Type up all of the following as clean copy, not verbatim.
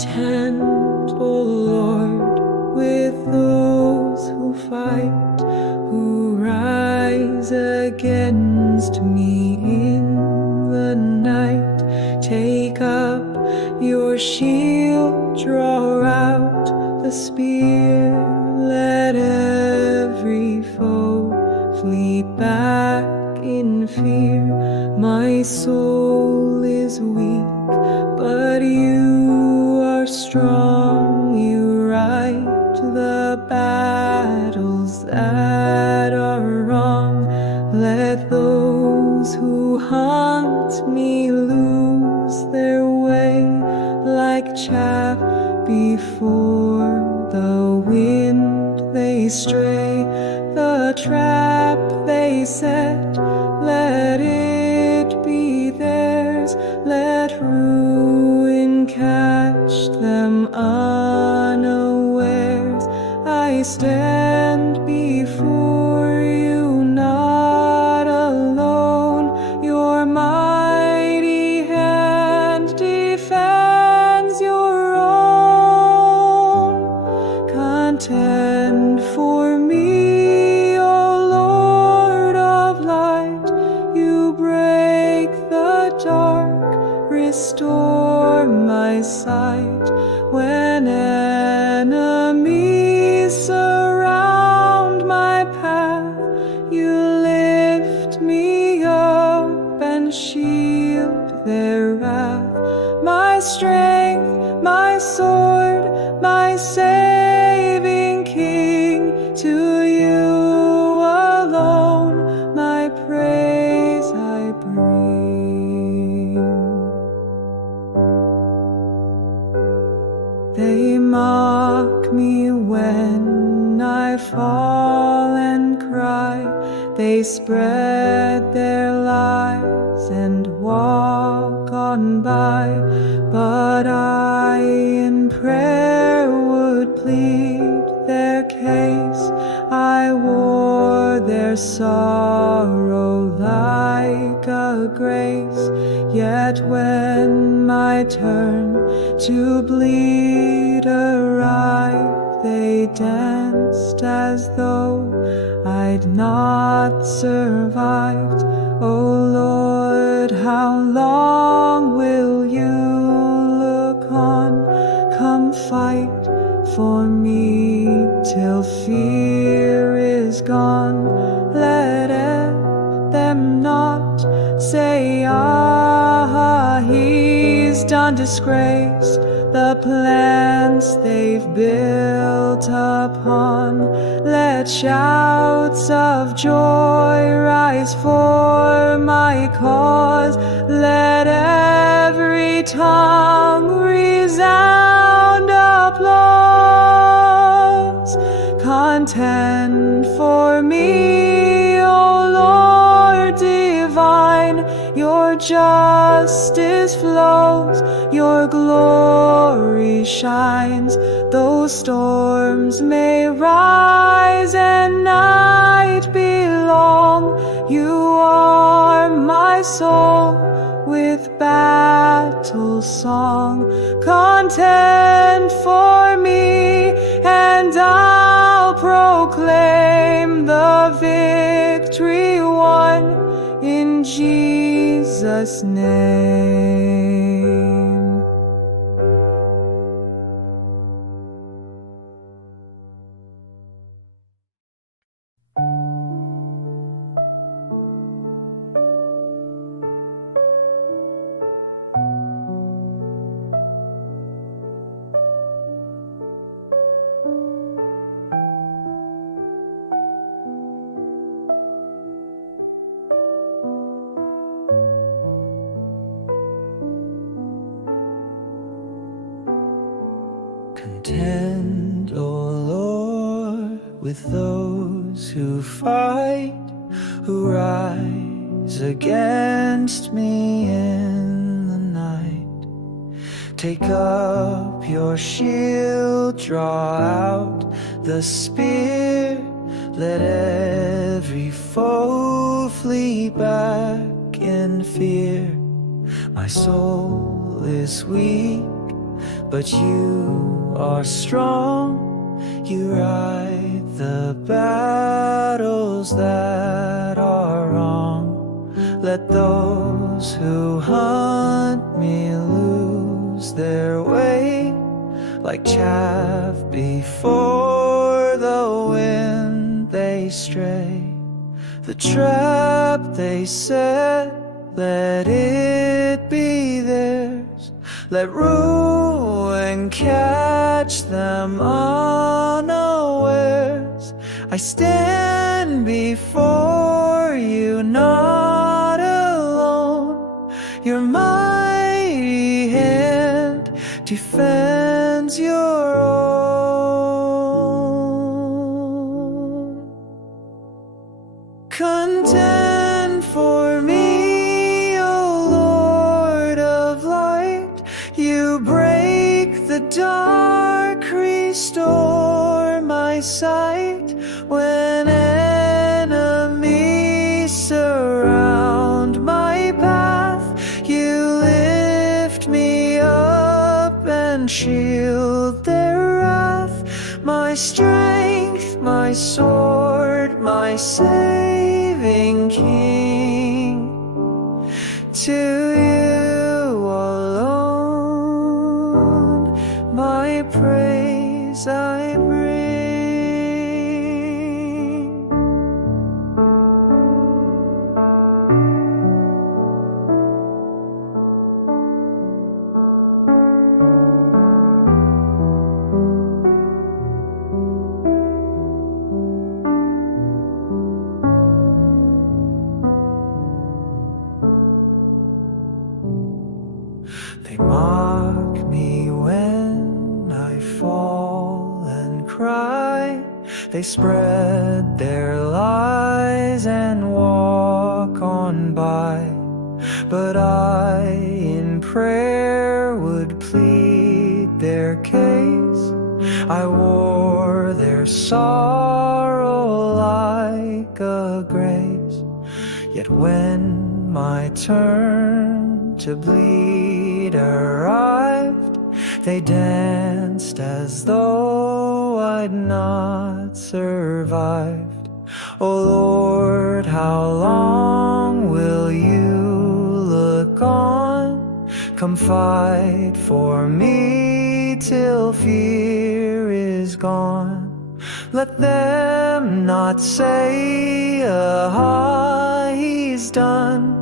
Contend, O Lord, with those who fight, who rise against me in the night. Take up your shield, draw out the spear, let every foe flee back in fear. My soul is weak, but you are strong. You right the battles that are wrong. Let those who hunt me lose their way, like chaff before the wind they stray. The trap they set, let it be theirs. Let ruin catch them unawares. I stand before you not alone. Your mighty hand defends your own. Contend for me, O Lord of light. You break the dark, restore my sight. When enemies surround my path, you lift me up and shield their wrath. My strength, my sword, my saving King, to you alone my praise I bring. They mock me when I fall and cry. They spread their lies and walk on by. But I in prayer would plead their case. I wore their sorrow like a grace. Yet when my turn to bleed arrived, they danced as though I'd not survived. Oh Lord, how long will you look on? Come fight for me till fear is gone. Let them not say, ah, he's done disgrace the plans they've built upon. Let shouts of joy rise for my cause. Let every tongue resound applause. Contend for me, O Lord divine. Your justice flows, your glory shines. Though storms may rise and night be long, you arm my soul with battle song. Contend for me, and I'll proclaim the victory won in Jesus' name. Contend, O Lord, with those who fight, who rise against me in the night. Take up your shield, draw out the spear. Let every foe flee back in fear. My soul is weak, but you are strong. You right the battles that are wrong. Let those who hunt me lose their way, like chaff before the wind they stray. The trap they set, let it be theirs. Let ruin catch them unawares. I stand before you not alone. Your mighty hand defends your own. Contend for me, O Lord of light. You break the dark, restore my sight. When enemies surround my path, you lift me up and shield their wrath. My strength, my sword, my saving King, to you alone my praise I bring. They mock me when I fall and cry. They spread their lies and walk on by. But I in prayer would plead their case. I wore their sorrow like a grace. Yet when my turn to bleed arrived, they danced as though I'd not survived. Oh Lord, how long will you look on? Come fight for me till fear is gone. Let them not say, aha, he's done.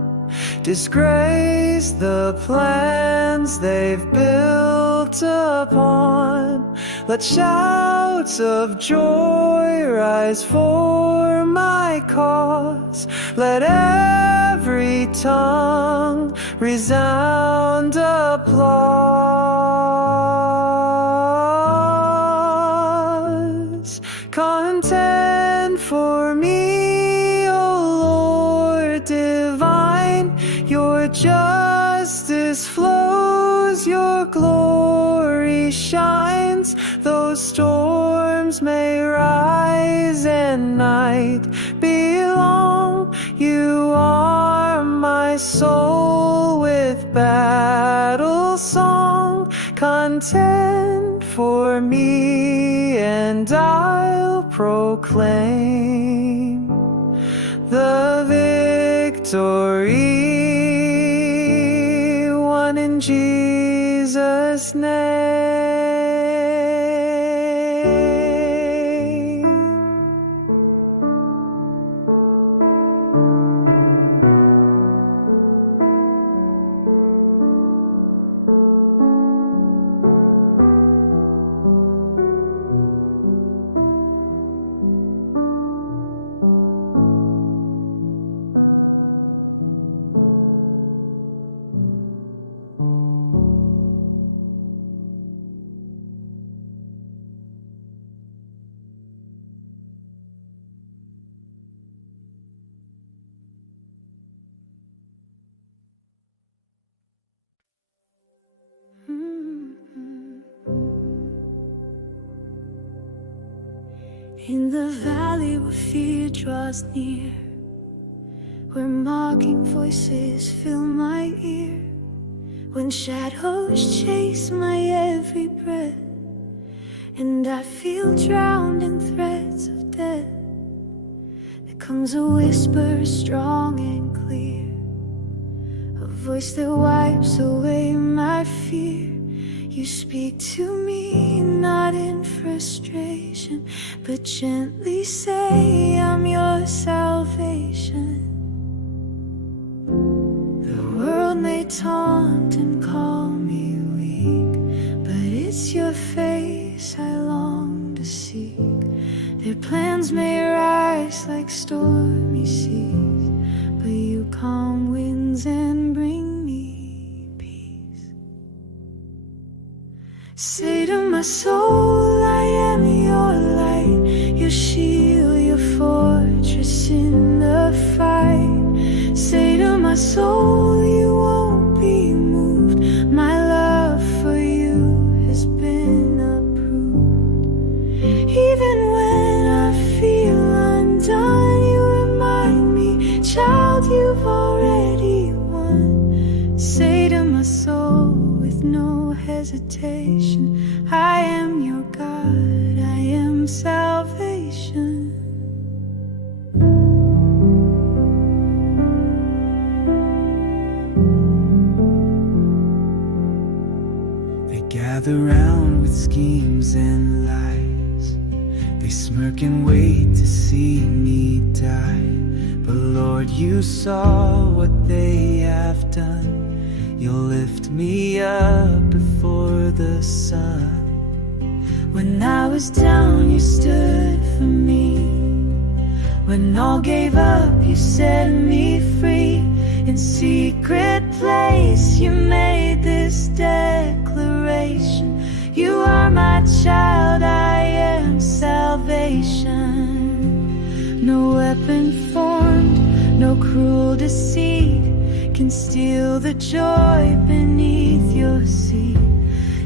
Disgrace the plans they've built upon. Let shouts of joy rise for my cause. Let every tongue resound applause. Contend for me, O Lord divine. Your justice flows, your glory shines. Though storms may rise and night be long, you arm my soul with battle song. Contend for me and I'll proclaim the victory won in Jesus' name. In the valley where fear draws near, where mocking voices fill my ear, when shadows chase my every every breath, and I feel drowned in threats of death. There comes a whisper strong and clear, a voice that wipes away my fear. You speak to me, not in frustration, but gently say, I'm your salvation. The world may taunt and call me weak, but it's your face I long to seek. Their plans may rise like stormy seas, but you calm winds and bring me peace. Say to my soul, I am your light, your shield, your fortress in the fight. Say to my soul, you won't be moved. My love for you has been approved. Even when I feel undone, you remind me, child, you've already won. Say to my soul with no hesitation, I am your God, I am salvation. Gather round with schemes and lies. They smirk and wait to see me die. But Lord, you saw what they have done. You'll lift me up before the sun. When I was down, you stood for me. When all gave up, you set me free. In secret place, you made this declaration. You are my child, I am salvation. No weapon formed, no cruel deceit can steal the joy beneath your seat.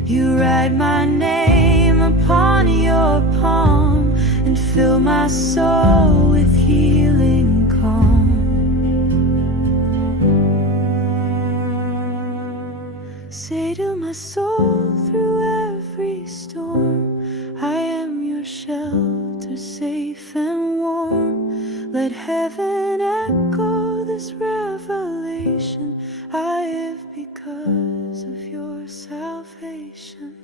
You write my name upon your palm and fill my soul with healing calm. Say to my soul through every storm, I am your shelter, safe and warm. Let heaven echo this revelation. I live because of your salvation.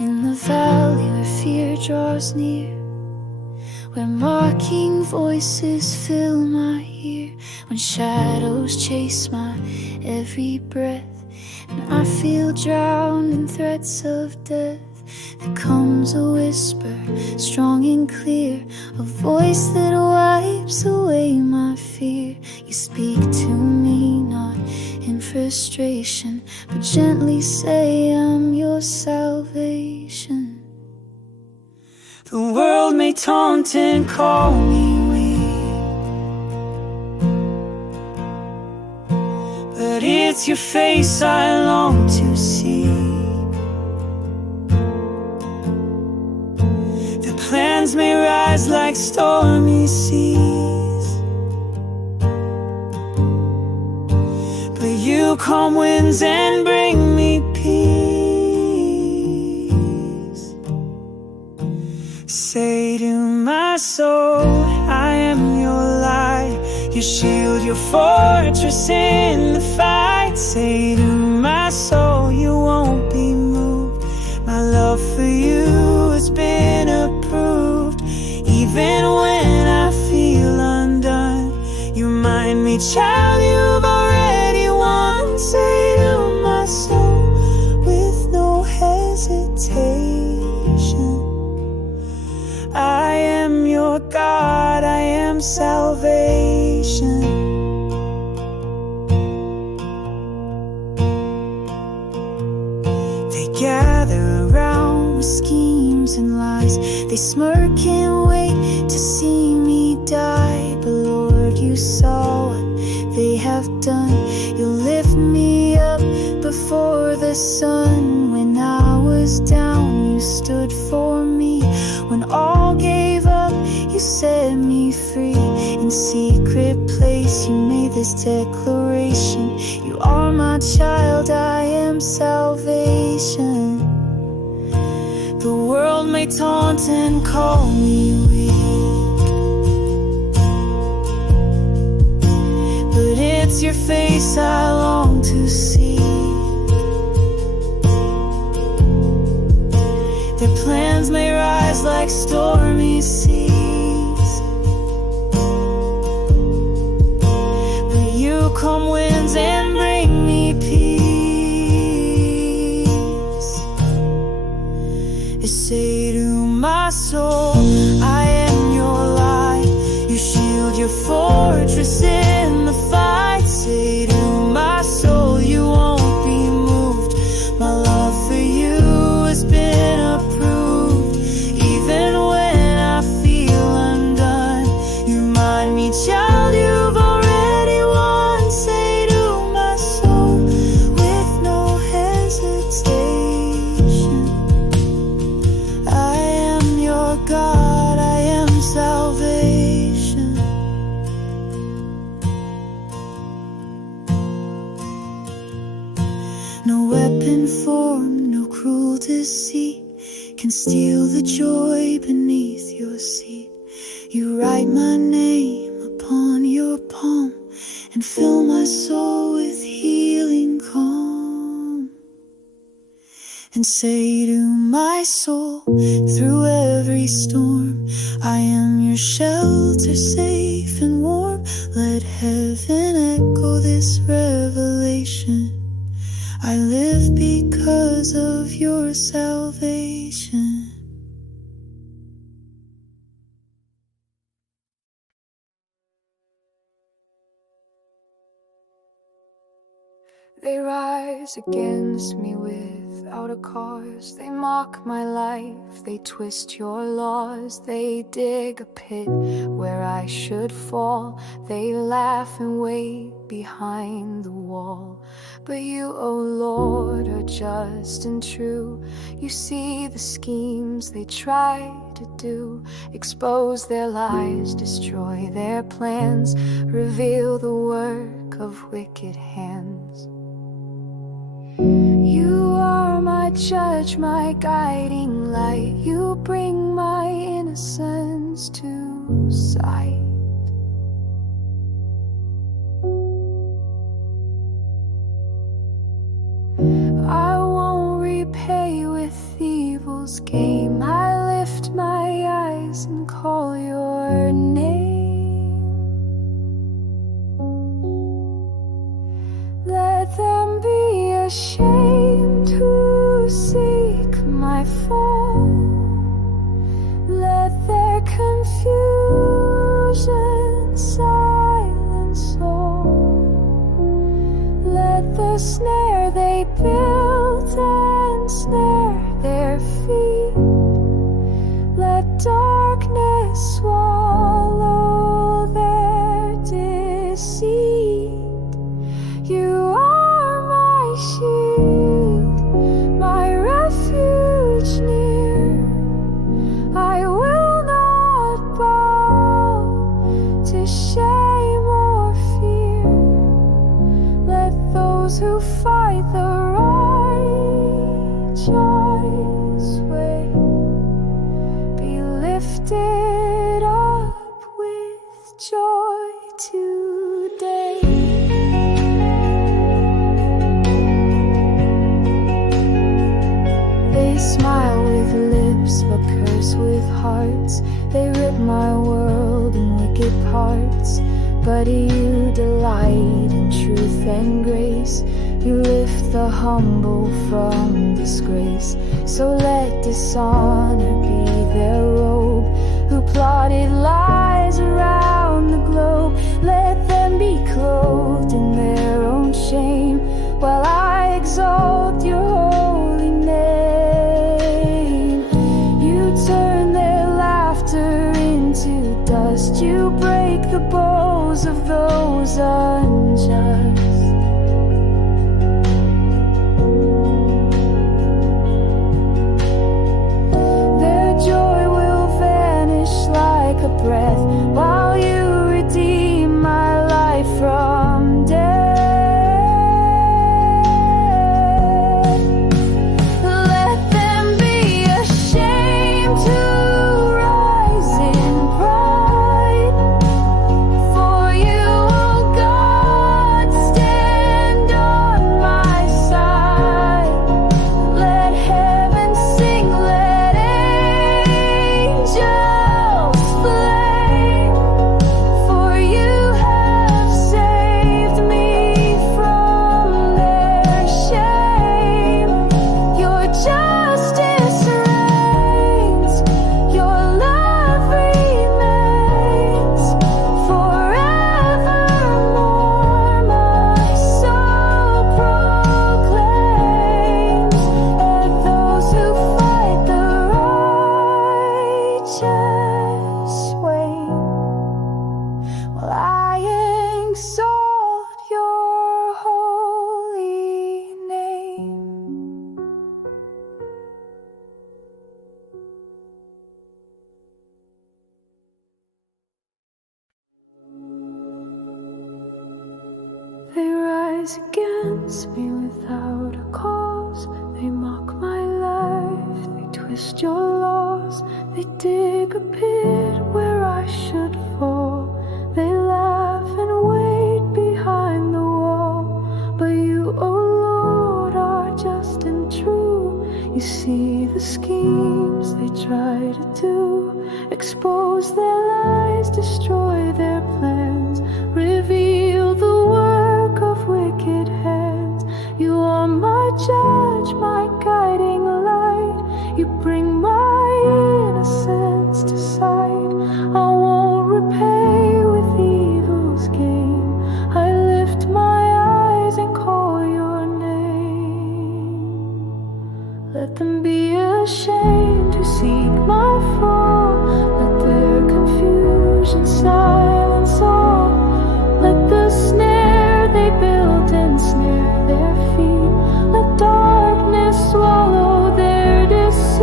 In the valley where fear draws near, where mocking voices fill my ear, when shadows chase my every breath, and I feel drowned in threats of death, there comes a whisper, strong and clear, a voice that wipes away my fear. You speak to me, not in frustration, but gently say, I'm your salvation. The world may taunt and call me weak, but it's your face I long to see. The plans may rise like stormy seas, but you calm winds and bring me peace. Say to my soul, I am your light, your shield, your fortress in the fight. Say to my soul, you won't be moved. My love for you has been approved. Even when I feel undone, you remind me, child, you've already won. Say to my soul with no hesitation, I am your God, I am salvation. They gather around with schemes and lies. They smirk and wait to see me die. But Lord, you saw what they have have done. You lift me up before the sun. When I was down, you stood for me. When all gave up, you set me free. In secret place, you made this declaration: you are my child, I am salvation. The world may taunt and call me weak, but it's your face I long to see. Their plans may rise like stormy seas, but you calm winds and bring me peace. You say to my soul, I am your light, your shield, your fortress in the fight. Say to my soul, you won't be moved. My love for you has been approved. Even when I feel undone, you remind me, child, you've already won. Say to my soul with no hesitation, I am your God, I am salvation. No weapon formed, no cruel deceit can steal the joy beneath your seat. You write my name upon your palm and fill my soul with healing calm. And say to my soul through every storm, I am your shelter, safe and warm. Let heaven echo this revelation: I live because of your salvation. They rise against me without a cause. They mock my life, they twist your laws. They dig a pit where I should fall. They laugh and wait behind the wall. But you, O Lord, are just and true. You see the schemes they try to do. Expose their lies, destroy their plans. Reveal the work of wicked hands. You are my judge, my guiding light. You bring my innocence to sight. I won't repay with evil's game. I lift my eyes and call your name. Let them be ashamed who seek my fall. Let their confusion silence all. Let the snare they built ensnare their feet. Let darkness swallow their deceit. You are my shield, my refuge near. I will not bow to shame or fear. Let those who fight the righteous way be lifted up with joy today. They smile with lips but curse with hearts. They rip my world in wicked parts. But you delight in truth and grace. You lift the humble from disgrace. So let dishonor be their robe, who plotted lies around the globe. Let them be clothed in their own shame, while I exalt your holy name. You turn their laughter into dust. You break the bows of those unjust. rise against me without a cause. They mock my life, they twist your laws. They dig a pit where I should fall. They laugh and wait behind the wall. But you, oh Lord, are just and true. You see the schemes they try to do. Expose their lies, destroy their plans. Reveal the work of wicked hands. You are my judge, my guiding light. You bring my innocence to sight. I won't repay with evil's gain. I lift my eyes and call your name. Let them be ashamed who seek my fall. Let their confusion silence all. Let the snare they build ensnare their feet. Let darkness swallow their deceit.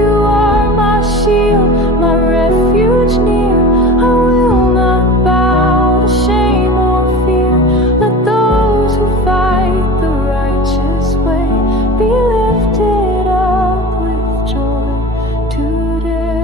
You are my shield, my refuge near. I will not bow to shame or fear. Let those who fight the righteous way be lifted up with joy today.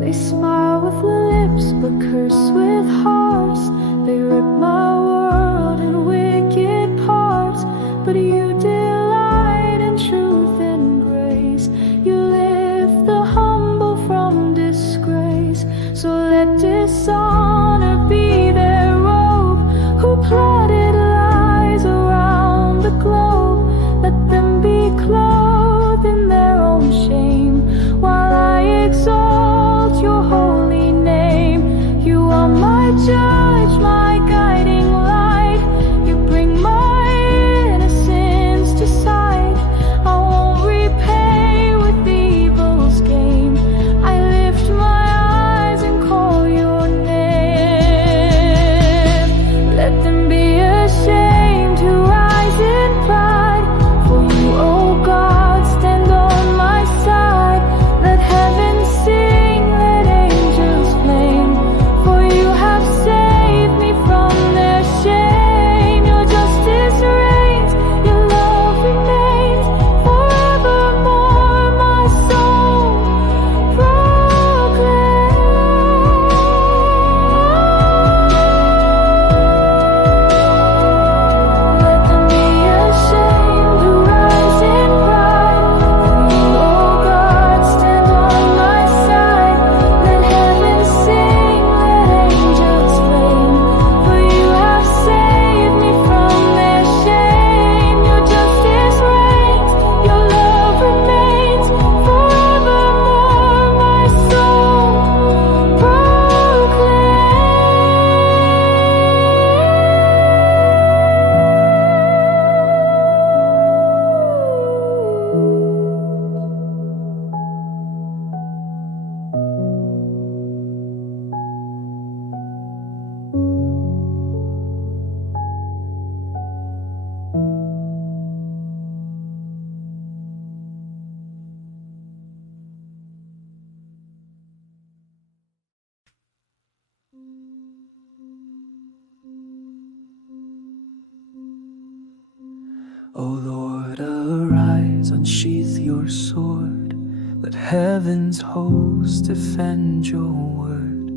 They smile with lips but curse with hearts. They rip my world in wicked parts. But you delight in truth and grace. You lift the humble from disgrace. So let dishonor be their robe. Who plotted lies around the globe. Let them be clothed in their own shame. While I exalt your holy name. You are my judge, my guiding light. You bring my innocence to sight. I won't repay with evil's gain. I lift my eyes and call your name. Let them be ashamed who rise in pride. For you, oh God, stand on my side. Let heaven sing, let angels flame. For you have saved me from their shame. Your justice reigns, your love remains. Forevermore my soul proclaims. Let them be ashamed who rise in pride. For you, oh God, stand on my side. Let heaven sing, let angels flame. For you have saved me from their shame. Your justice reigns, your love remains. Forevermore my soul O Lord, arise, unsheath your sword. Let heaven's host defend your word.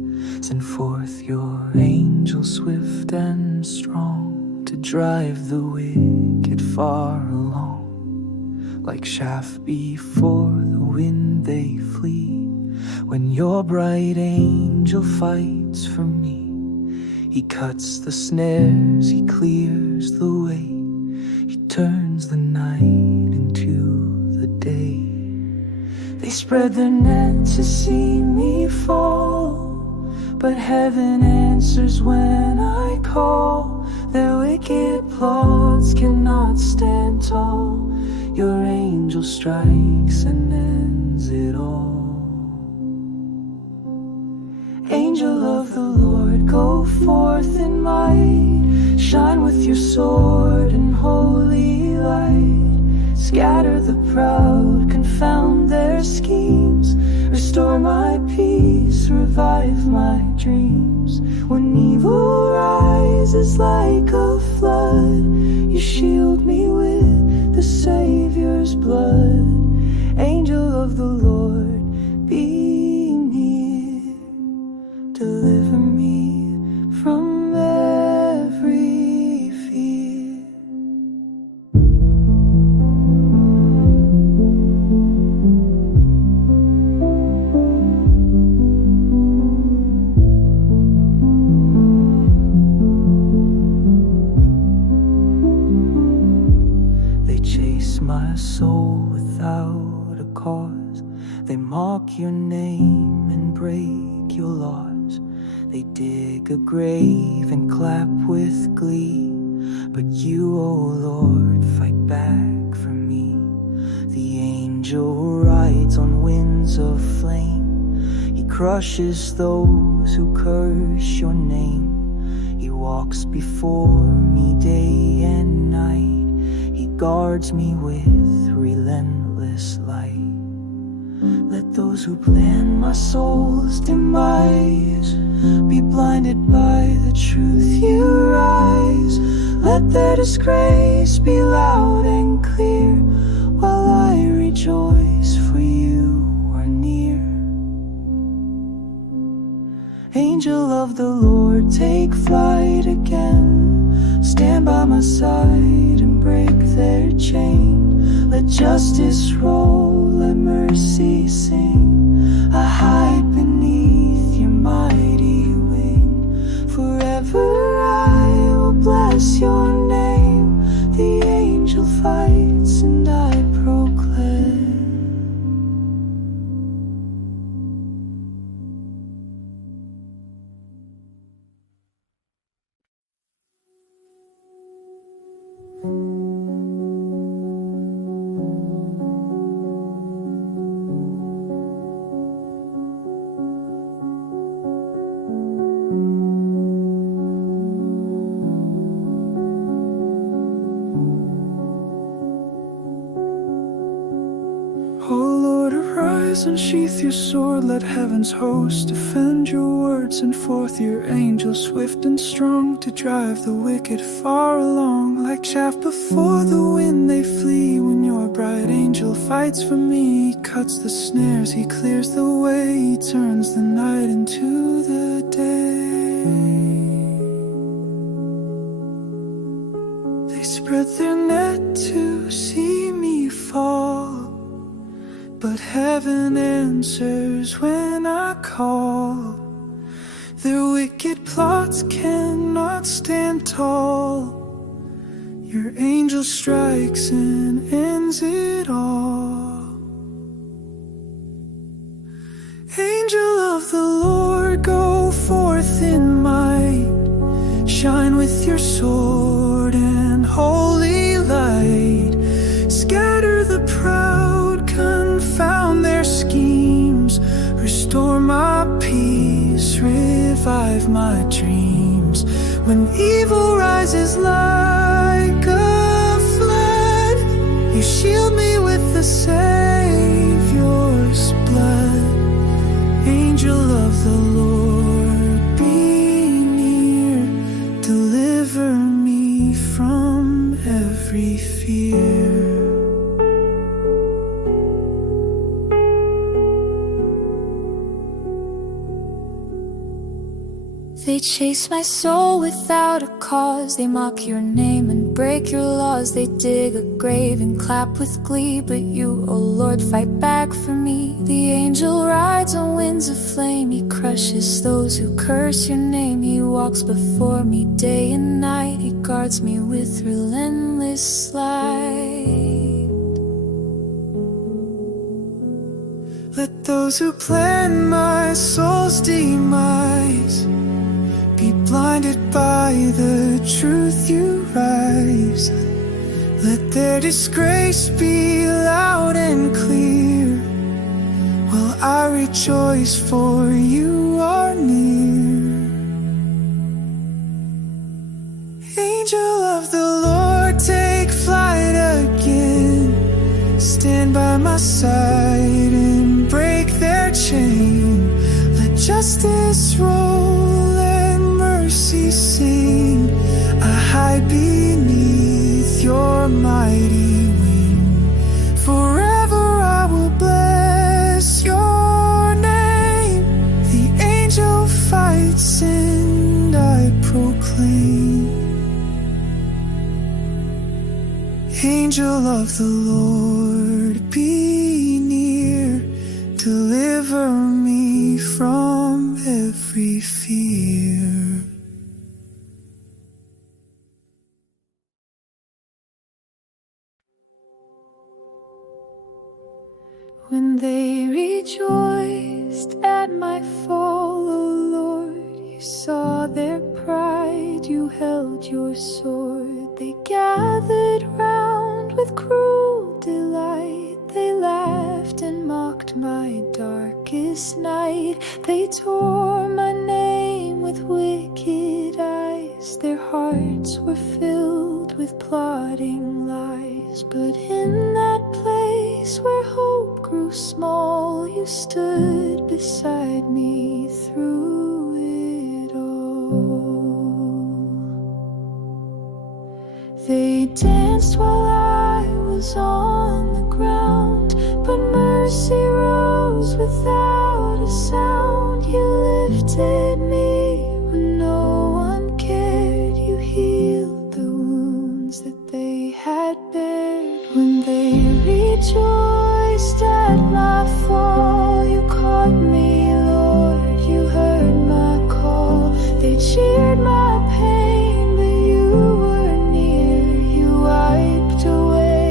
Send forth your angels swift and strong to drive the wicked far along. Like chaff before the wind they flee. When your bright angel fights for me, he cuts the snares, he clears the way. He turns the night into the day. They spread their net to see me fall, but heaven answers when I call. Their wicked plots cannot stand tall. Your angel strikes and ends it all. Angel of the Lord, go forth in might. Shine with your sword and holy dreams. When evil rises like a flood, you shield me with the Savior's blood. Angel of the Lord, be near. Deliver me from every fear. They chase my soul without a cause. They mock your name and break your laws. They dig a grave and clap with glee, but you, O Lord, fight back for me. The angel rides on winds of flame. He crushes those who curse your name. He walks before me day and night. He guards me with relentless light. Let those who plan my soul's demise be blinded by the truth you rise. Let their disgrace be loud and clear, while I rejoice, for you are near. Angel of the Lord, take flight again. Stand by my side and break their chain. Let justice roll, let mercy sing. I hide beneath your mighty wing. Forever I will bless your name. The angel fights and I proclaim. Unsheath your sword, let heaven's host defend your words, and forth your angels swift and strong to drive the wicked far along. Like chaff before the wind they flee when your bright angel fights for me. He cuts the snares, he clears the way, he turns the night into the day. They spread their net to see me fall, but heaven answers when I call. Their wicked plots cannot stand tall. Your angel strikes and ends it all. Angel of the Lord, go forth in might. Shine with your sword and holy light. Scatter the proud, confound their schemes. Restore my peace, revive my dreams. When evil rises like a flood, you shield me with the Savior's blood. Angel of the Lord, be near. Deliver me from every fear. They chase my soul without a cause. They mock your name and break your laws. They dig a grave and clap with glee, but you, O Lord, fight back for me. The angel rides on winds of flame. He crushes those who curse your name. He walks before me day and night. He guards me with relentless light. Let those who plan my soul's demise be blinded by the truth you rise. Let their disgrace be loud and clear, while I rejoice, for you are near. Angel of the Lord, take flight again. Stand by my side and break their chain. Let justice roll, your mighty wing. Forever I will bless your name. The angel fights and I proclaim. Angel of the Lord, be near. Deliver me from every fear. When they rejoiced at my fall, O Lord, you saw their pride, you held your sword. They gathered round with cruel delight. They laughed and mocked my darkest night. They tore my name with wicked eyes. Their hearts were filled with plotting lies. But in that place where hope grew small, you stood beside me through it all. They danced while I was on the ground, but mercy rose without a sound. You lifted me when no one cared. You healed the wounds that they had bared. When they rejoiced at my fall, you caught me, Lord, you heard my call. They cheered my pain, but you were near. You wiped away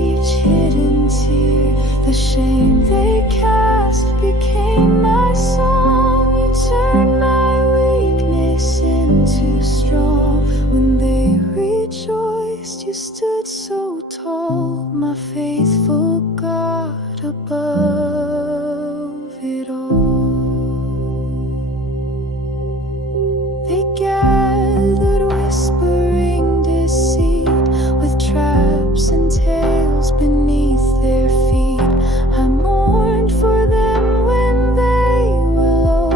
each hidden tear. The shame they cast became my song. You turned my weakness into strong. When they rejoiced, you stood so tall, my faithful God above it all. They gathered whispering deceit, with traps and tails beneath their feet. I mourned for them when they were low.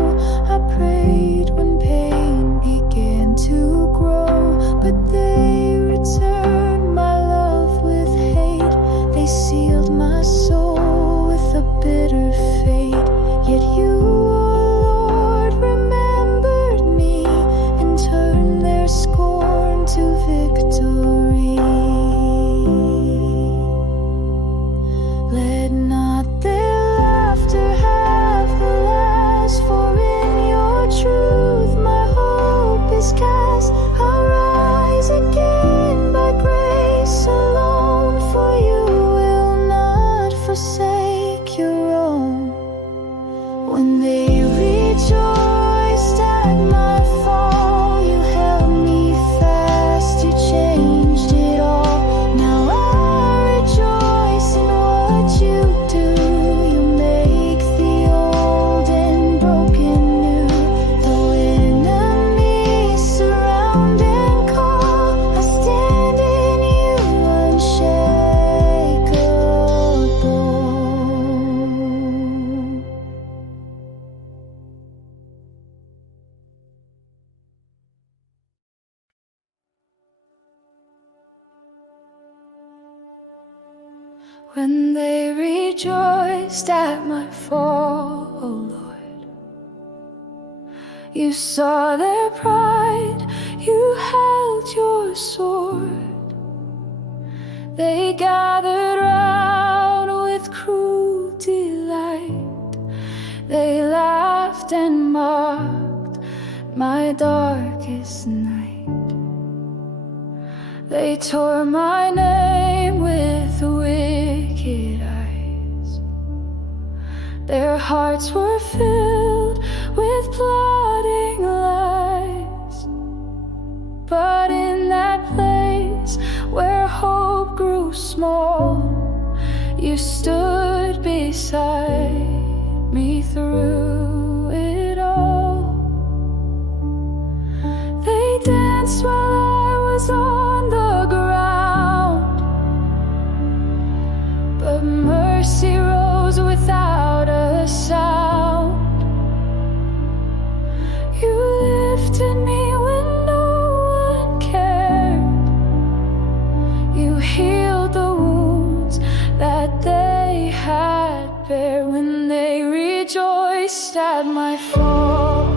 I prayed when pain began to grow. But they returned my love with hate. They sealed my soul with a bitter fate. Yet you, O Lord, remembered me and turned their scorn to victory. Let not their laughter have the last, for in your truth my hope is cast. I'll rise again by grace alone, for you will not forsake your own. When they rejoiced at my fall, you held me fast, you changed it all. Now I rejoice in what you do. You make the old and broken new. Though enemies surround and call, I stand in you unshakable. When they rejoiced at my fall, O Lord, you saw their pride, you held your sword. They gathered round with cruel delight. They laughed and mocked my darkest night. They tore my name with wicked eyes. Their hearts were filled with plotting lies. But in that place where hope grew small, you stood beside me through it all. They danced while I was on the ground, but mercy rose without a sound. You lifted me when no one cared. You healed rejoiced at my fall.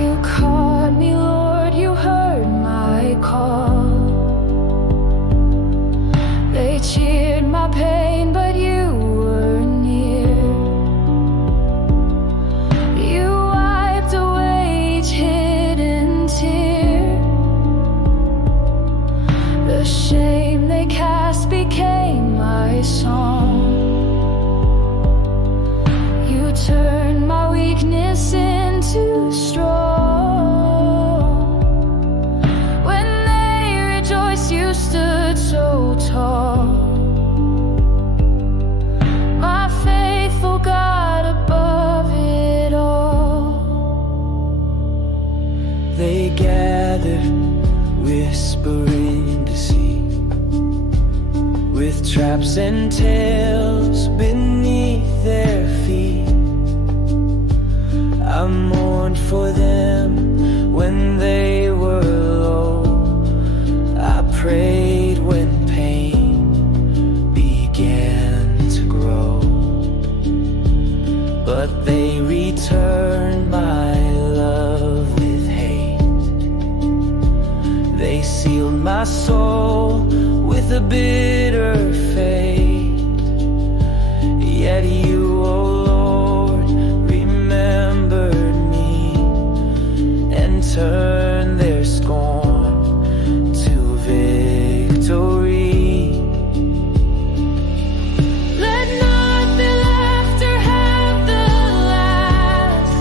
You caught me, Lord, you heard my call. They cheered my pain, but you were near. You wiped away each hidden tear. The shame they cast became my song. You turned my weakness into strong. When they rejoiced, you stood so tall. My faithful God above it all. They gathered, whispering deceit, with traps and tails beneath their feet. I mourned for them when they were low. I prayed when pain began to grow. But they returned my love with hate. They sealed my soul with a bitter fate. Yet you, oh Lord, remembered me and turned their scorn to victory. Let not their laughter have the last,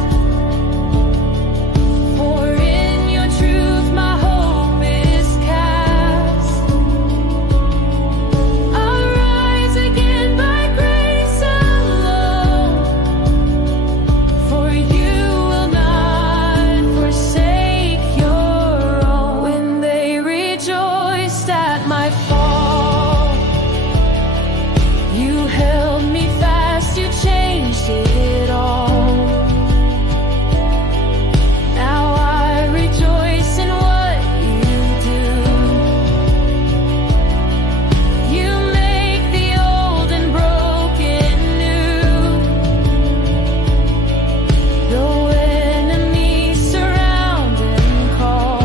for in your truth my hope is cast. I'll rise again by grace alone, for you will not forsake your own. When they rejoiced at my fall, you held me fast, you changed it all. Now I rejoice in what you do. You make the old and broken new. Though enemies surround and call,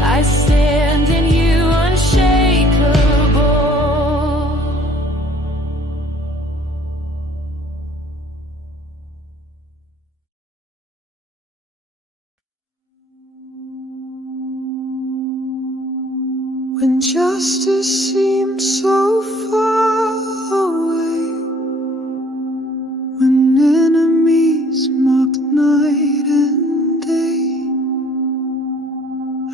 I stand in you unshakable. When justice seemed so far away, when enemies mocked night and day,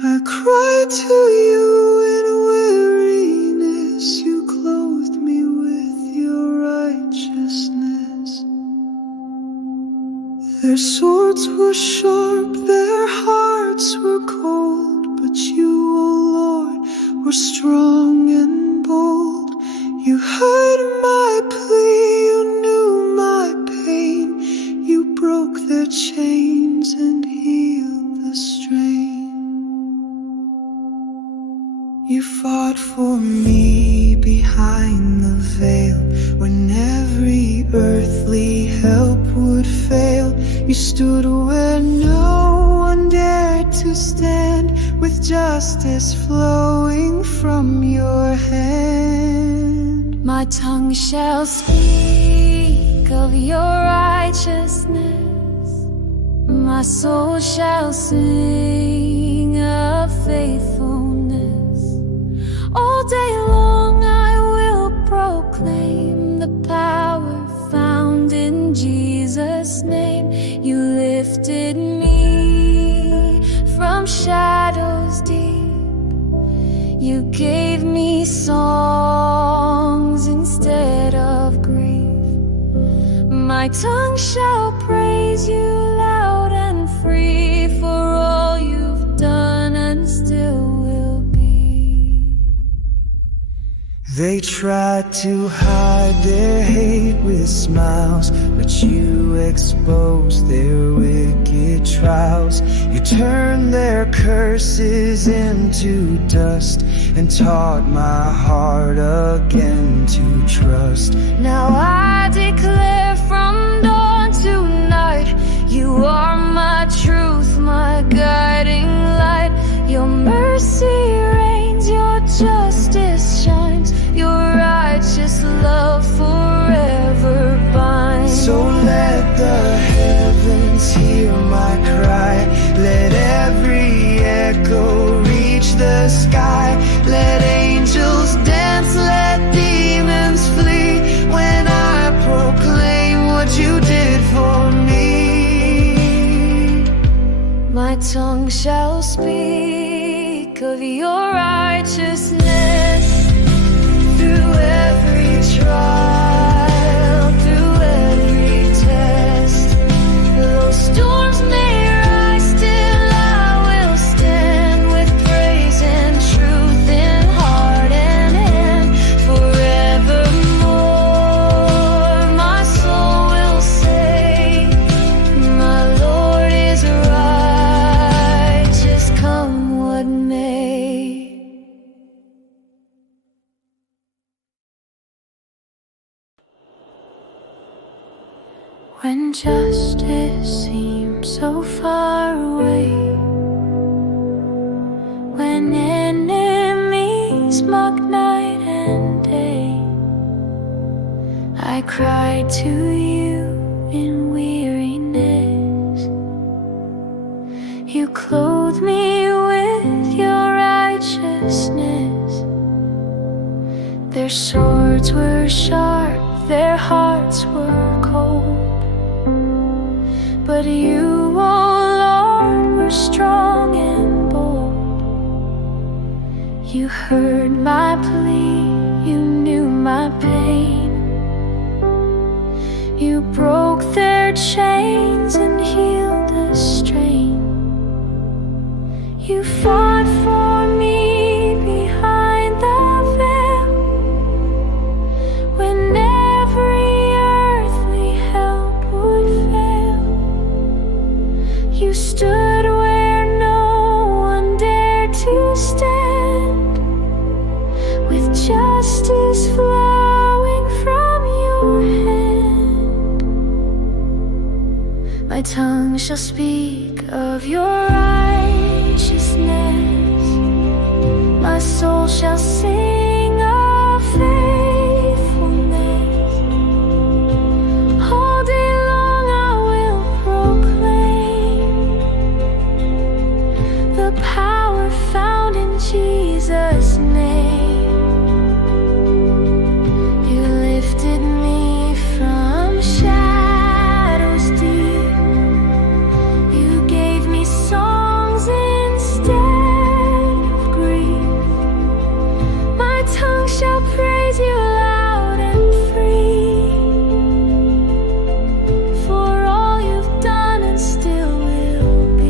I cried to you in weariness. You clothed me with your righteousness. Their swords were sharp, their hearts were cold, but you, O Lord, were strong and bold. You heard my plea, you knew my pain. You broke their chains and healed the strain. You fought for me behind the veil when every earthly help would fail. You stood where no one dared to stand, with justice flowing from your hand. My tongue shall speak of your righteousness. My soul shall sing of faithfulness. All day long I will proclaim the power found in Jesus' name. You lifted me from shadows deep. You gave me songs instead of grief. My tongue shall praise you loud and free for all you've done and still will be. They tried to hide their hate with smiles, but you exposed their wicked trials. You turned their curses into dust and taught my heart again to trust. Now I declare from dawn to night, you are my truth, my guiding light. Your mercy reigns, your justice shines, your righteous love forever binds. So let the heavens hear my cry, let every echo reach the sky. Let angels dance, let demons flee, when I proclaim what you did for me. My tongue shall speak of your righteousness through every trial, through every test. Though storms may rise, still I will stand, with praise and truth in heart and hand. Forevermore my soul will say, my Lord is righteous, come what may. When justice seems so far away, when enemies mock night and day, I cry to you in weariness. You clothe me with your righteousness. Their swords were sharp, their hearts were cold, but you, oh Lord, were strong and bold. You heard my plea, you knew my pain. You broke their chains and healed the strain. You fought for me behind the veil, when every earthly help would fail. You stood where no one dared to stand, with justice flowing from your hand. My tongue shall speak of your righteousness, my soul shall sing of faithfulness. All day long I will proclaim the power found in Jesus' name. You lifted me from shadows deep. You gave me songs instead of grief. My tongue shall praise you loud and free, for all you've done and still will be.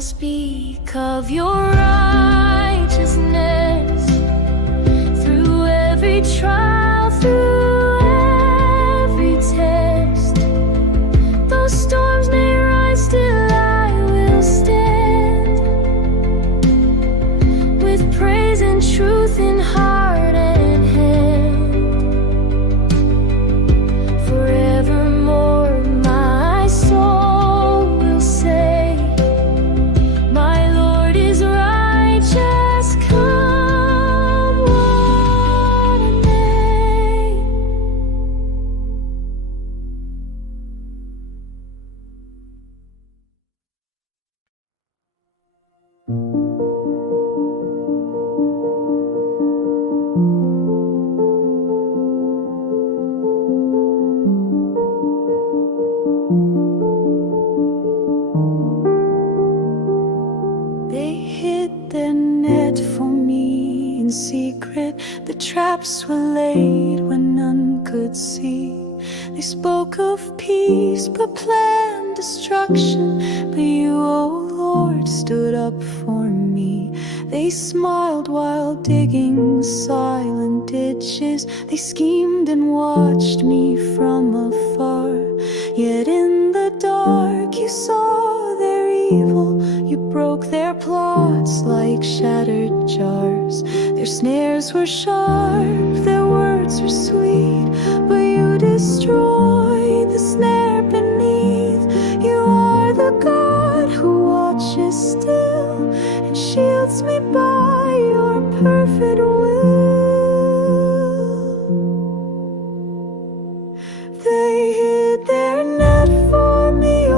shall speak of your righteousness through every trial, through every test. Those storms may rise, still I will stand, with praise and truth in heart and hand. Forevermore my soul will say, my Lord is righteous, come what may. They hid their net for me in secret. The traps were laid when none could see. They spoke of peace but planned destruction. But you, O Lord, stood up for me. They smiled while digging silent ditches. They schemed and watched me from afar. Yet in the dark you saw their evil. You broke their plots like shattered jars. Their snares were sharp, their words were sweet, but you destroyed the snare beneath. You are the God who watches still and shields me by your perfect will. They hid their net for me, O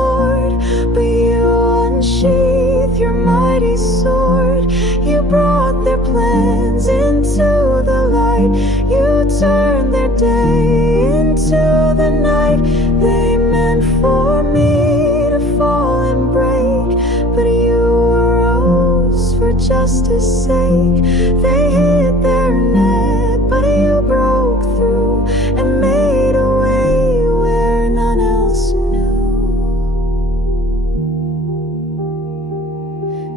Lord, but you unsheathed your mighty sword. You brought their plans into the light. You turned their day into the night. They meant for me to fall and break, but you arose for justice' sake. They hid their net, but you broke through and made a way where none else knew.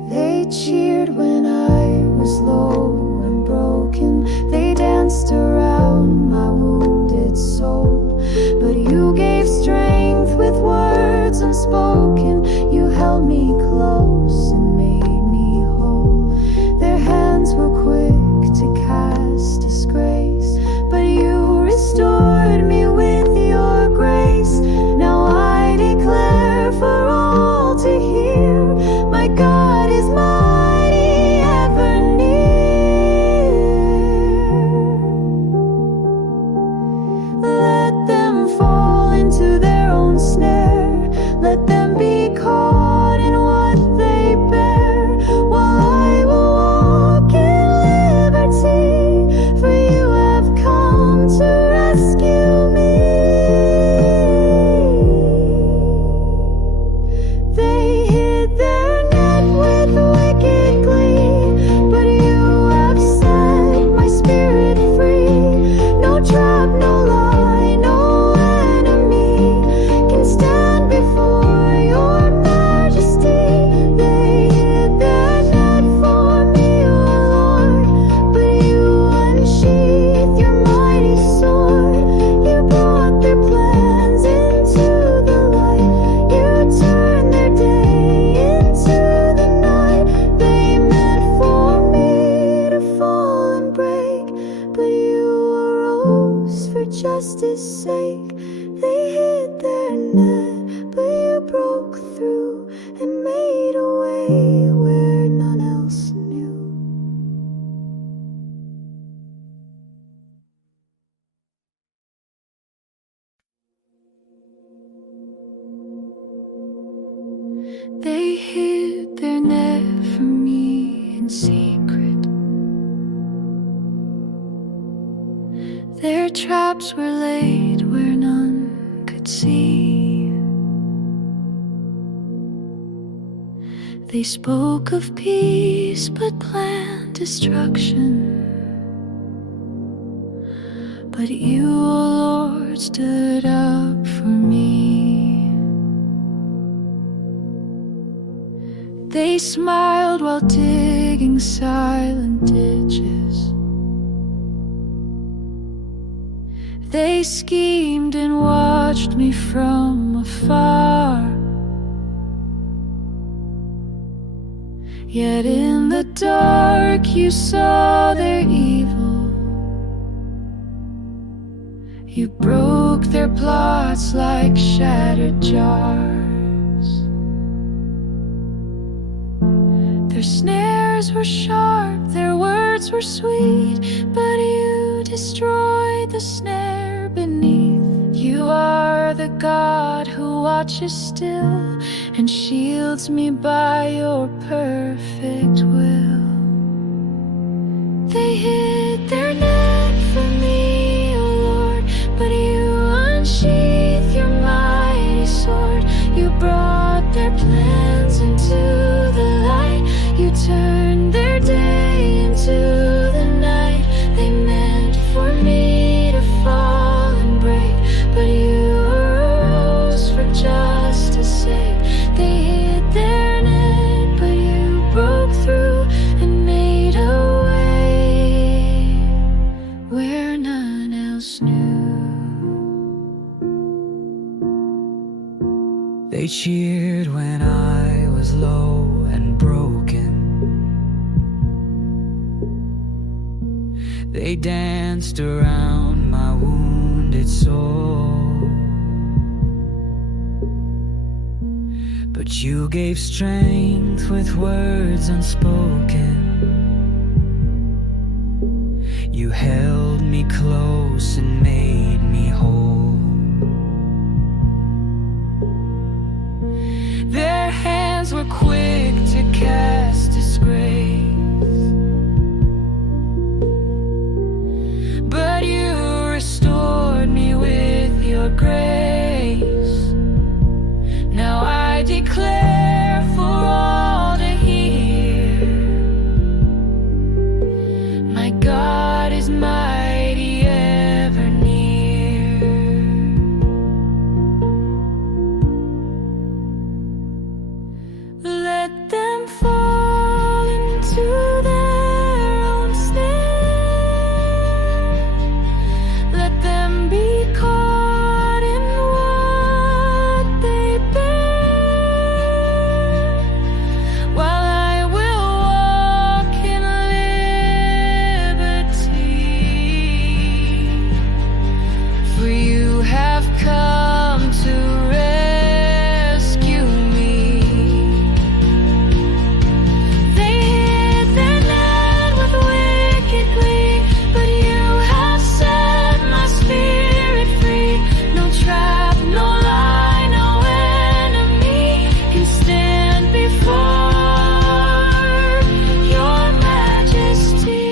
They cheered when I was low and broken. They danced around my wounded soul. But you gave strength with words unspoken. You held me close and made me whole. Their hands were quick to cast disgrace, but you restored me with your grace. Now I declare for all to hear, my God is mighty, ever near. Let them fall into their own snare. Let them be caught in what they bear, while I will walk in liberty, for you have come to rescue me. They hid their net with wicked glee, but you have set my spirit free. No trap, no lie, no enemy can stand before your majesty. They hid their net for me, O Lord, but you unsheathed your mighty sword. You brought their plans into the light. You turned their day into the night. They meant for me to fall and break, but you arose for justice' sake. They hid their net, but you broke through and made a way where none else knew. They hid their net from me in secret. Their traps were laid where none could see. They spoke of peace but planned destruction. But you, O Lord, stood up for me. They smiled while digging silent ditches. They schemed and watched me from afar. Yet in the dark you saw their evil. You broke their plots like shattered jars. Their snares were sharp, their words were sweet, but you destroyed the snare beneath. You are the God who watches still and shields me by your perfect will. They hid their net from me, O Lord, but you unsheathed your mighty sword. You brought their plans into the light. You turned their day into the night. They meant for me to fall and break, but you arose for justice' sake. They hid their net, but you broke through and made a way where none else knew. They cheered when I was low and broken. They danced around my wounded soul. But you gave strength with words unspoken. You held me close and made me whole. Their hands were quick to cast disgrace, but you restored me with your grace. Now I declare for all to hear, my God is mighty, ever near. Let them fall into their own snare. Let them be caught in what they bear, while I will walk in liberty. For you have come to rescue me. They hid their net with wicked glee, but you have set my spirit free. No trap, no lie, no enemy can stand before your majesty.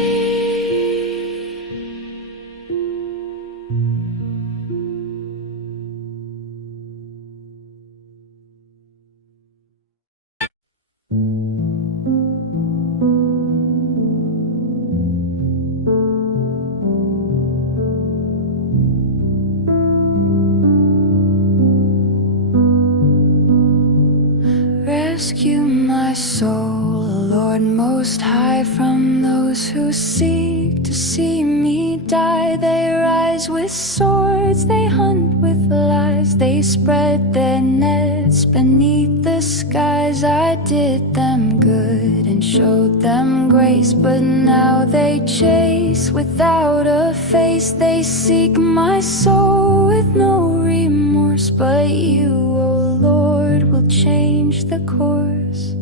Rescue my soul, Lord Most High, from those who seek to see me die. They rise with swords, they hunt with lies, they spread their nets beneath the skies. I did them good and showed them grace, but now they chase without a face. They seek my soul with no remorse, but you, O Lord, will change the course.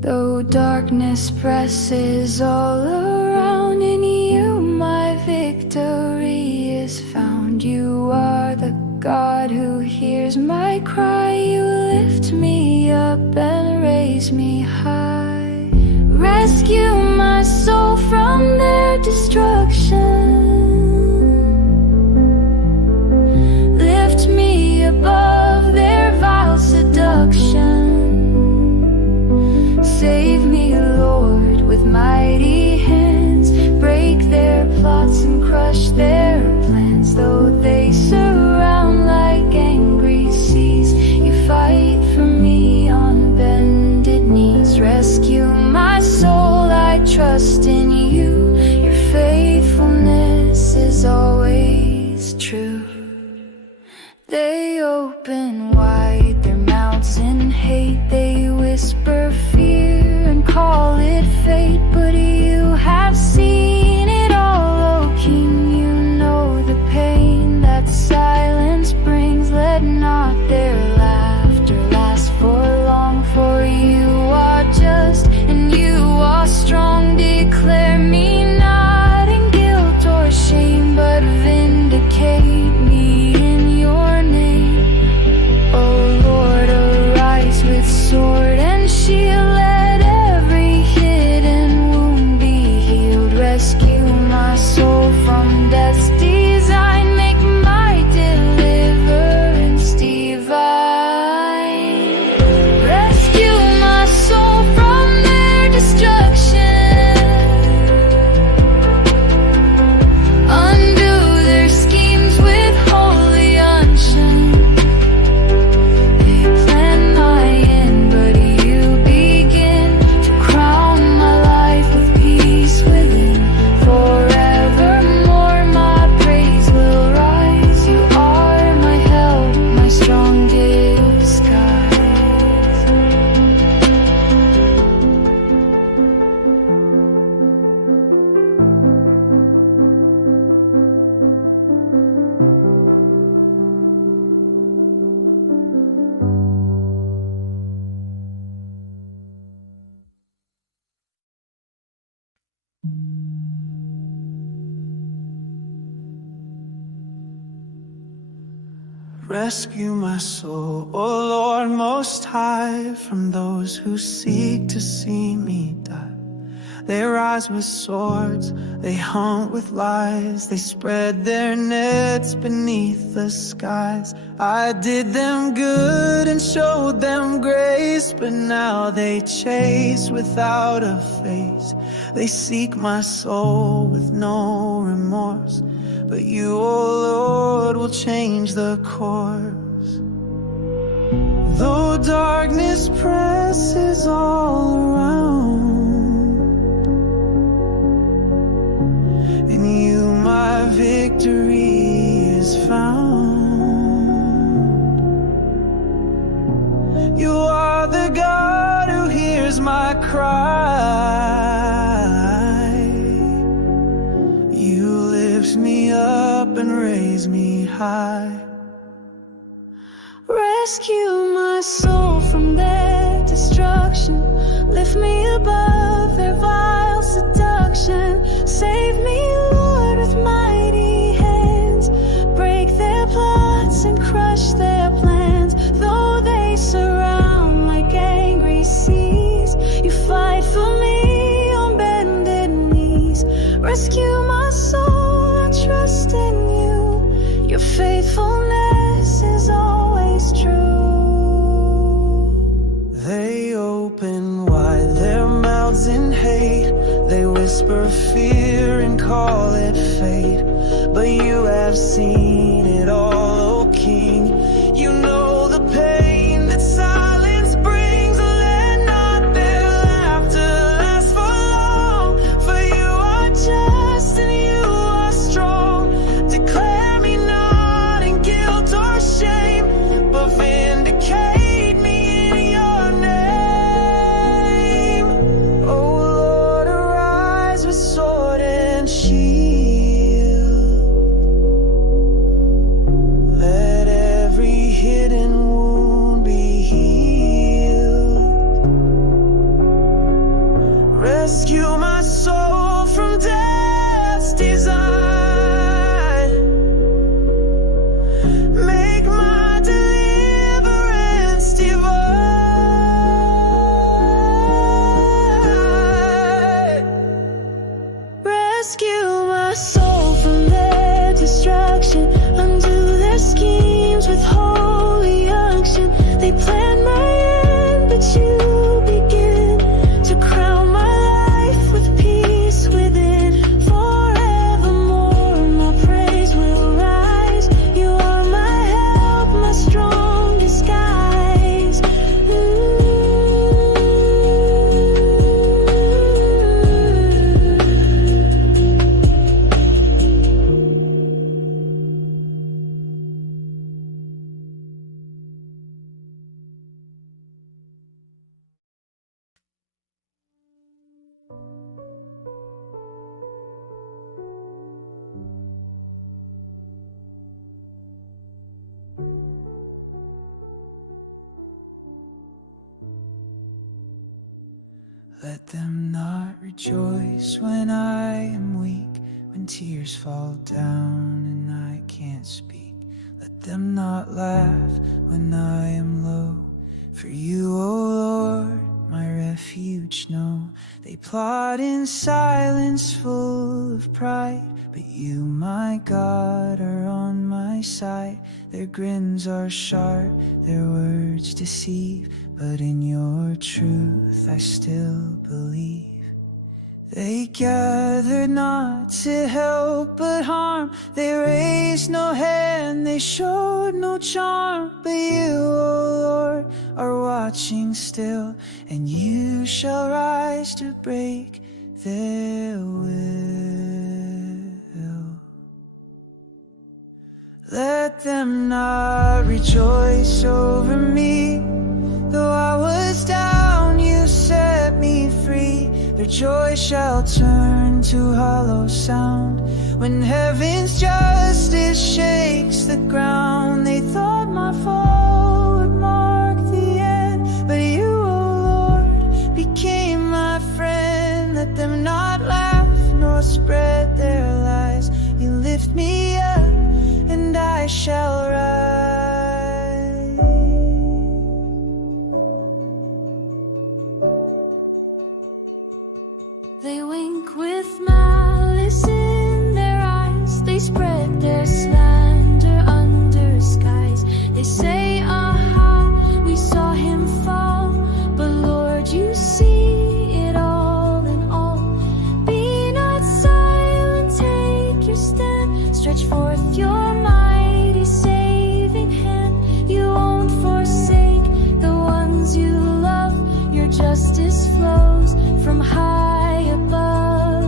Though darkness presses all around, in you my victory is found. You are the God who hears my cry. You lift me up and raise me high. Rescue my soul from their destruction. Lift me above their vile seduction. Save me, Lord, with mighty hands. Break their plots and crush their plans. Though they surround like angry seas, you fight for me on bended knees. Rescue rescue my soul, O Lord Most High, from those who seek to see me die. They rise with swords, they hunt with lies, they spread their nets beneath the skies. I did them good and showed them grace, but now they chase without a face. They seek my soul with no remorse, but you, O Lord, will change the course. Though darkness presses all around, in you my victory is found. You are the God who hears my cry. You lift me up and raise me high. Rescue my soul from their destruction. Lift me above their vile seduction. Save me, Lord, with mighty hands. Break their plots and crush their plans. Though they surround like angry seas, you fight for me on bended knees. Rescue my soul, I trust in you. Your faithfulness is always true. They open wide their mouths in hate. They whisper fear and call it fate. But you have seen it all, O King. You know the pain that silence brings. Let not their laughter last for long. For you are just and you are strong. Declare me not in guilt or shame, but vindicate me in your name. Oh Lord, arise with sword and shield. Let every hidden wound be healed. Rescue my soul from death's design. Make my deliverance divine. Rescue my soul from their destruction. Undo their schemes with holy unction. They plan my end, but you begin to crown my life with peace within. Forevermore my praise will rise. You are my help, my strong disguise. Let them not rejoice when I am weak, when tears fall down and I can't speak. Let them not laugh when I am low, for you, O Lord, my refuge know. They plot in silence full of pride, but you, my God, are on my side. Their grins are sharp, their words deceive, but in your truth I still believe. They gathered not to help but harm. They raised no hand, they showed no charm. But you, O Lord, are watching still, and you shall rise to break their will. Let them not rejoice over me. Though I was down, you set me free. Their joy shall turn to hollow sound. When heaven's justice shakes the ground, they thought my fall would mark the end. But you, O Lord, became my friend. Let them not laugh nor spread their lies. You lift me up and I shall rise. justice flows from high above.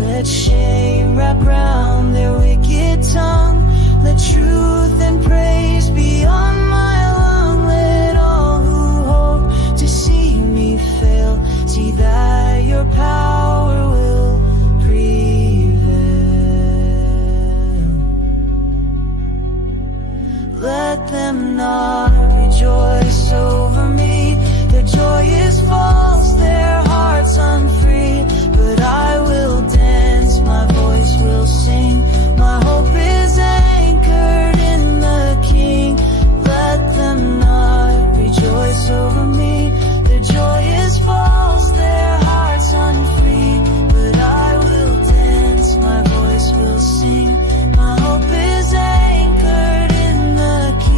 Let shame wrap round their wicked tongue. Let truth and praise be on my lung. Let all who hope to see me fail see that your power will prevail. Let them not rejoice over me. Their joy is false, their hearts unfree. But I will dance, my voice will sing. My hope is anchored in the King. Let them not rejoice over me. Their joy is false, their hearts unfree. But I will dance, my voice will sing. My hope is anchored in the King.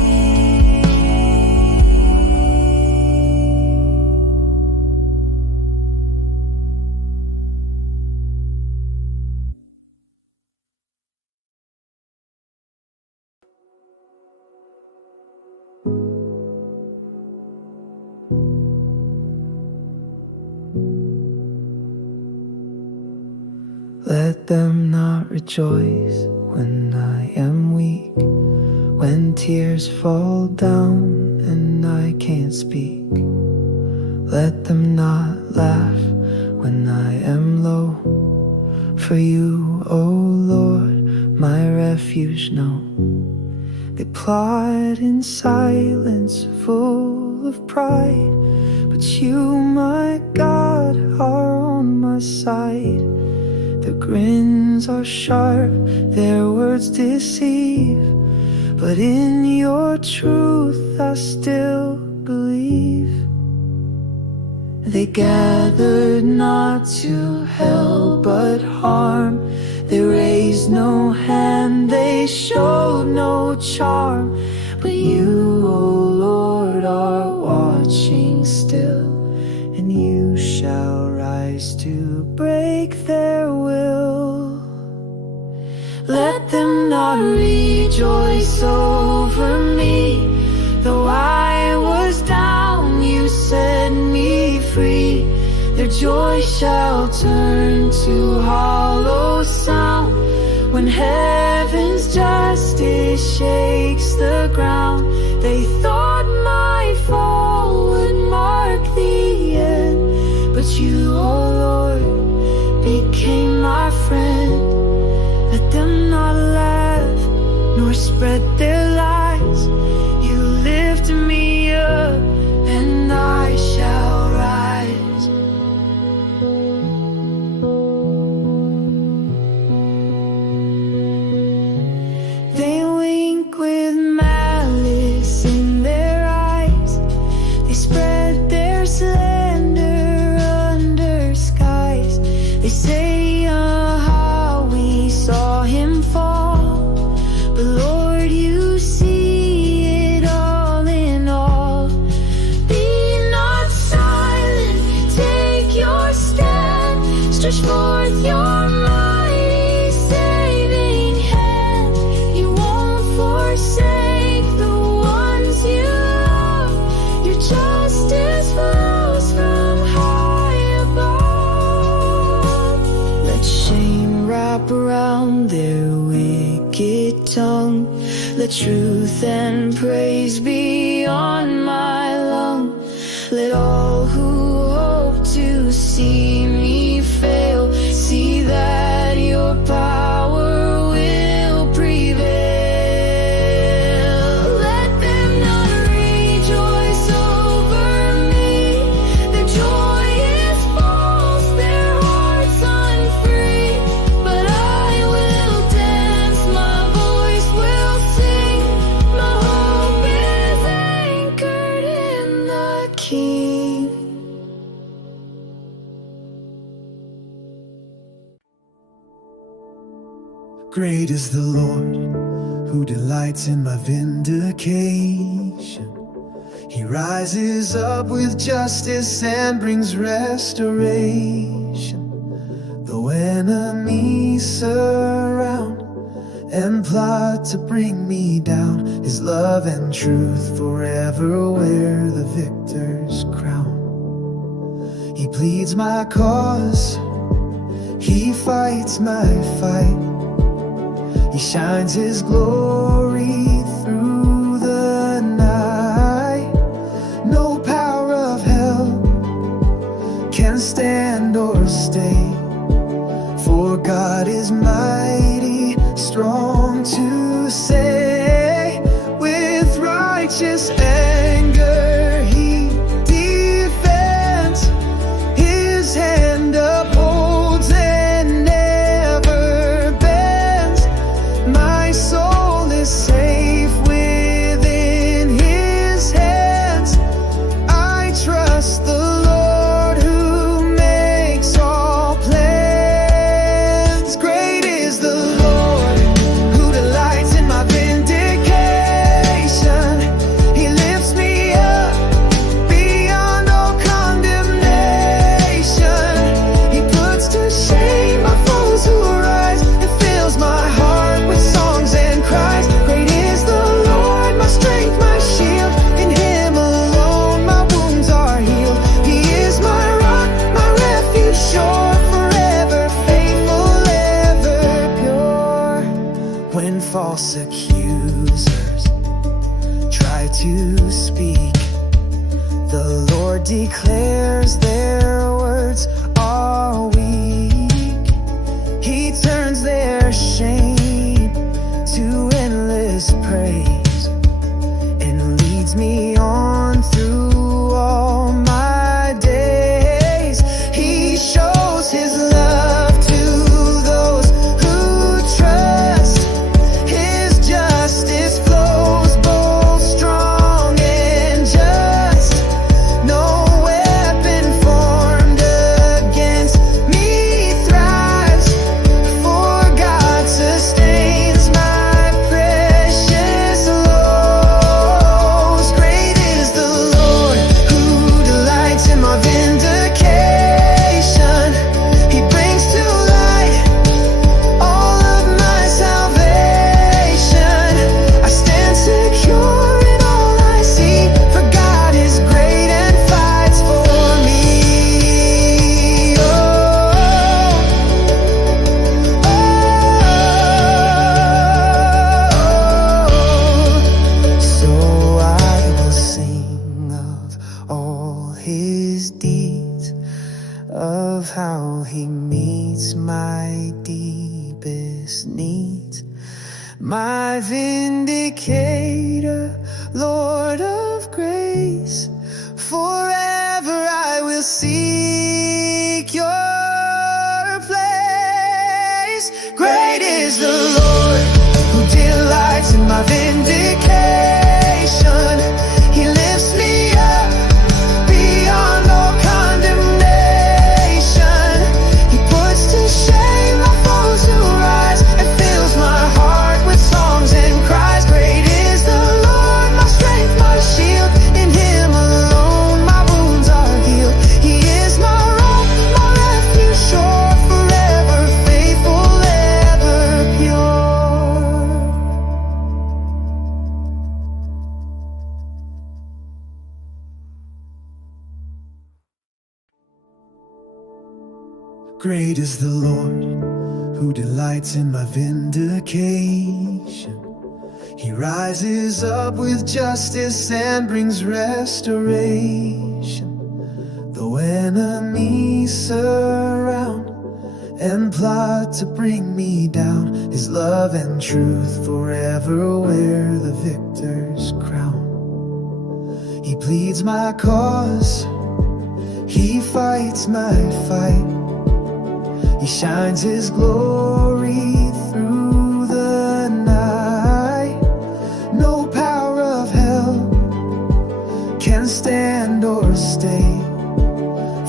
Let them not rejoice when I am weak, when tears fall down and I can't speak. Let them not laugh when I am low, for you, O Lord, my refuge know. They plot in silence, full of pride, but you, my God, are on my side. Their grins are sharp, their words deceive, but in your truth I still believe. They gathered not to help but harm. They raised no hand, they showed no charm. But you, O Lord, are watching still, and you shall rise to break their will. Let them not rejoice over me. Though I was down, you set me free. Their joy shall turn to hollow sound when heaven's justice shakes the ground. They thought my fall would mark the end, but you, O Lord, became my friend. Let them not laugh nor spread their lies. You lift me up and I shall rise. They wink with malice in their eyes. They spread their slander under skies. They say how we saw him fall, but Lord, you see it all in all. Be not silent, take your stand, stretch forth your mighty saving hand. You won't forsake the ones you love. Your justice flows from high above. Let shame wrap around their wicked tongue. Let truth and praise be on my lung. Let all who hope to see me fail see that your power will prevail. Let them not rejoice over me. Their joy is false, their hearts unfree. But I will dance, my voice will sing. My hope is anchored in the King. Great is the Lord, who delights in my vindication. He rises up with justice and brings restoration. Though enemies surround and plot to bring me down, His love and truth forever wear the victor's crown. He pleads my cause, He fights my fight. He shines His glory through the night. No power of hell can stand or stay, for God is mighty, strong to save. With righteous anger He defends, His hand upholds and never bends. My soul is safe within His hands. I trust the Lord who makes all plans. Great is the Lord who delights in my vindication. He lifts me up beyond all condemnation. He puts to shame my foes who arise, and fills my heart with songs and cries. Great is the Lord, my strength, my shield. In Him alone my wounds are healed. He is my rock, my refuge sure, forever faithful, ever pure. When false accusers try to speak, the Lord declares their words are weak. He turns their shame to endless praise, and leads me on through all my days. He shows His love to those who trust. His justice flows both strong and just. No weapon formed against me thrives, for God sustains my precious lows. Great is the Lord who delights in my vindication. He brings to light all of my salvation. I stand secure in all I see, for God is great and fights for me. Oh, so I will sing of all His deeds, of how He meets my deepest needs. My vindicator, Lord of grace, forever I will seek your place. Great is the Lord who delights in my vindication. He lifts me up beyond all condemnation. He puts to shame my foes who rise, and fills my heart with songs and cries. Great is the Lord, my strength, my shield. In Him alone my wounds are healed. He is my rock, my refuge sure, forever faithful, ever pure. Great is the Lord who delights in my vindication. He rises up with justice and brings restoration. Though enemies surround and plot to bring me down, His love and truth forever wear the victor's crown. He pleads my cause, He fights my fight. He shines His glory through the night. No power of hell can stand or stay,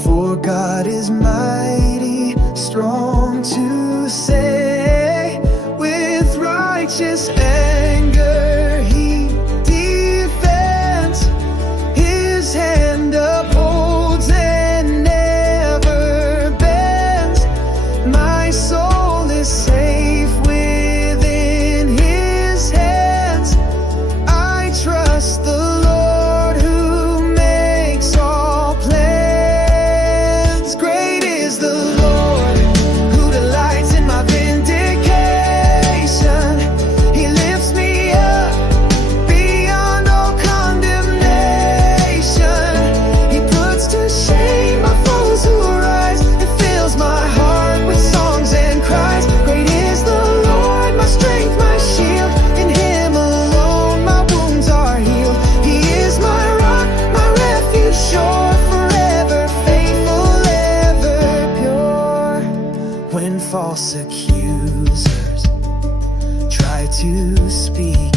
for God is mighty, strong to save. With righteous anger He defends, His hand upholds and never bends. My soul is safe within His hands. I trust the Lord who makes all plans. false accusers try to speak,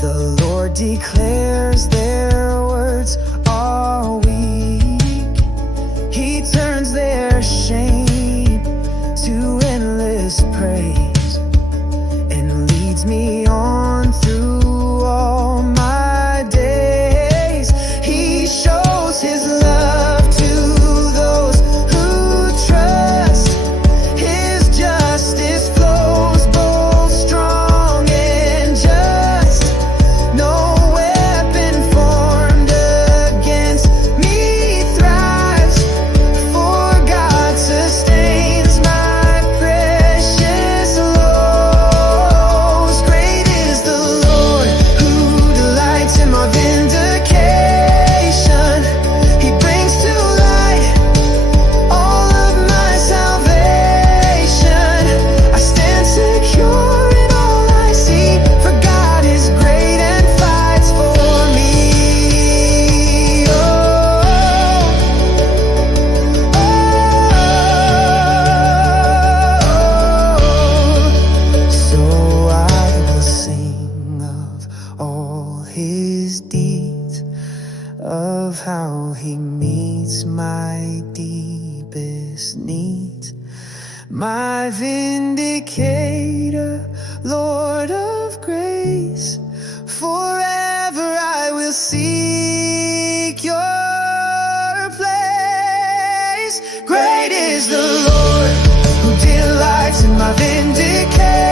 the Lord declares their words are weak. He turns their shame to endless praise and leads me on through all my days. He shows his love to those who trust. His justice flows both strong and just. No weapon formed against me thrives, for God sustains my precious lows. Great is the Lord who delights in my vindication. He brings to light all of my salvation. I stand secure in all I see, for God is great and fights for me. Oh, so I will sing of all his deeds, of how he meets my deepest needs. My vindicator, Lord of grace, forever I will seek your place. Great is the Lord who delights in my vindication.